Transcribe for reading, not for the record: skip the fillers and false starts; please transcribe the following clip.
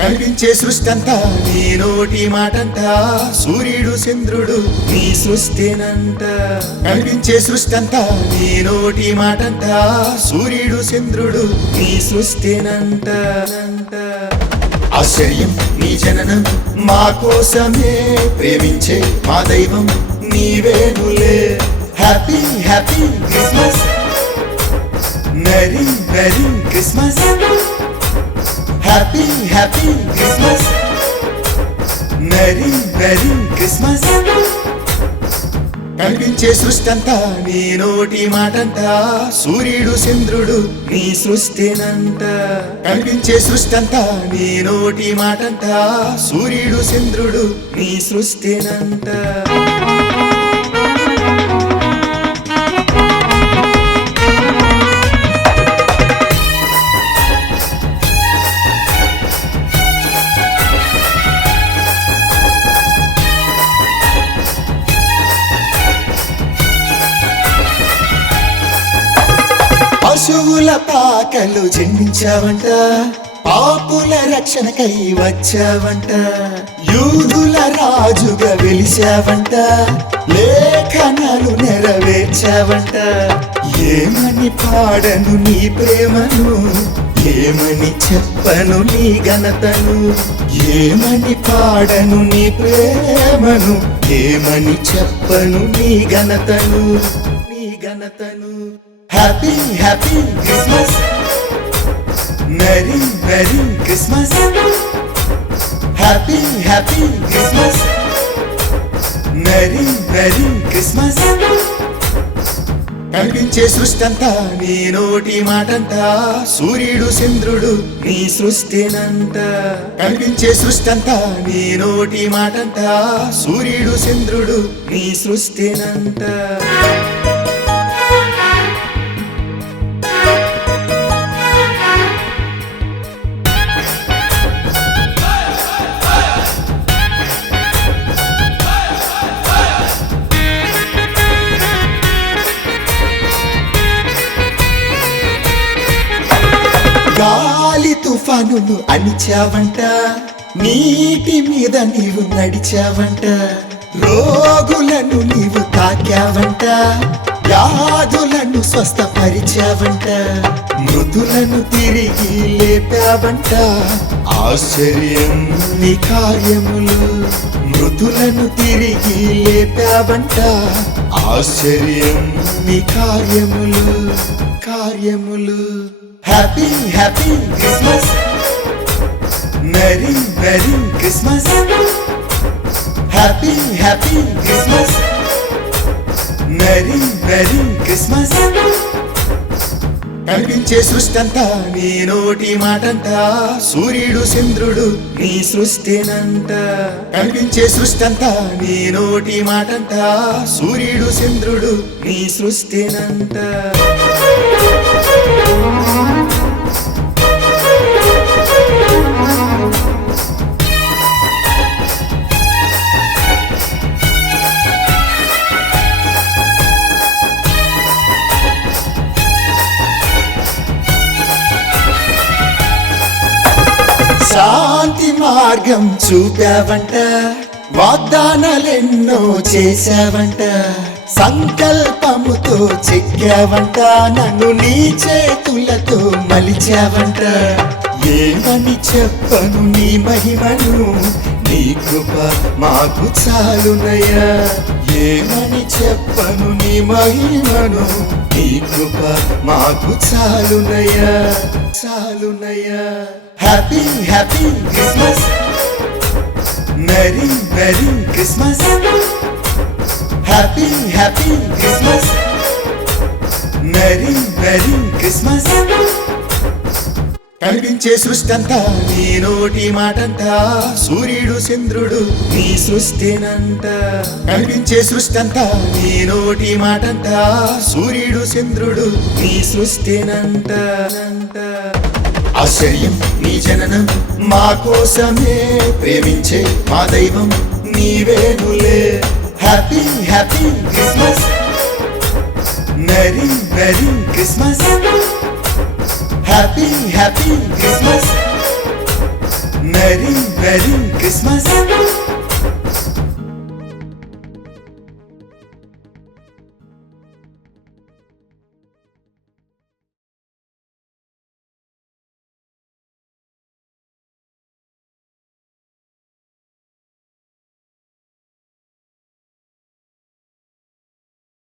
కనిపించే సృష్టంతా నీ నోటి మాటంట, సూర్యుడు చంద్రుడు నీ సృష్టినంట. కనిపించే సృష్టంతా నీ నోటి మాటంట, సూర్యుడు చంద్రుడు నీ సృష్టినంట. ఆశ్చర్యం నీ జననం మా కోసమే, ప్రేమించే మా దైవం నీవేనులే. Happy happy Christmas, merry merry Christmas. Happy happy Christmas, merry merry Christmas. కనిపించే సృష్టంతా నీ నోటి మాటంట, సూర్యుడు చంద్రుడు నీ సృష్టినంట. కనిపించే సృష్టంతా నీ నోటి మాటంట, సూర్యుడు చంద్రుడు నీ సృష్టినంట. పశువుల పాకలు చెందించావంట, పాపుల రక్షణకై వచ్చావంట. యూదుల రాజుగా వెలిశావంట, లేఖనాలు నెరవేర్చావంట. ఏమని పాడను నీ ప్రేమను, ఏమని చెప్పను నీ ఘనతను. ఏమని పాడను నీ ప్రేమను, ఏమని చెప్పను నీ ఘనతను, నీ ఘనతను. Happy happy Christmas, merry merry Christmas. Happy happy Christmas, merry merry Christmas. కనిపించే సృష్టంతా నీ నోటి మాటంట, సూర్యుడు చంద్రుడు నీ సృష్టినంట. కనిపించే సృష్టంతా నీ నోటి మాటంట, సూర్యుడు చంద్రుడు నీ సృష్టినంట. గాలి తుఫానును అణిచావంట, నీటి మీద నీవు నడిచావంట. రోగులను నీవు తాకావంట, వ్యాధులను స్వస్థపరిచావంట. మృతులను తిరిగి లేపావంట, ఆశ్చర్యం నీ కార్యములు. మృతులను తిరిగి లేపావంట, ఆశ్చర్యం నీ కార్యములు, కార్యములు. Happy happy Christmas, merry merry Christmas. Happy happy Christmas, merry merry Christmas. కనిపించే సృష్టంతా నీ నోటి మాటంట, సూర్యుడు చంద్రుడు నీ సృష్టినంట. కనిపించే సృష్టంతా నీ నోటి మాటంట, సూర్యుడు చంద్రుడు నీ సృష్టినంట. శాంతి మార్గం చూపావంట, వాగ్దానాలెన్నో చేశావంట. సంకల్పముతో చెక్కావంట, నన్ను నీ చేతులతో మలిచావంట. ఏమని చెప్పను నీ మహిమను, నీ కృప మాకు చాలునయ్యా. ఏమని చెప్పను నీ మహిమను, నీ కృప మాకు చాలునయ్యా, చాలునయ్యా. Happy happy Christmas, merry merry Christmas. Happy happy Christmas, merry merry Christmas. కనిపించే సృష్టంతా నీ నోటి మాటంట, సూర్యుడు చంద్రుడు నీ సృష్టినంట. కనిపించే సృష్టంతా నీ నోటి మాటంట, సూర్యుడు చంద్రుడు నీ సృష్టినంట. ఆశ్చర్యం నీ జననం మా కోసమే, ప్రేమించే మా దైవం నీవేనులే. Happy happy Christmas, merry merry Christmas. Happy happy Christmas, merry merry Christmas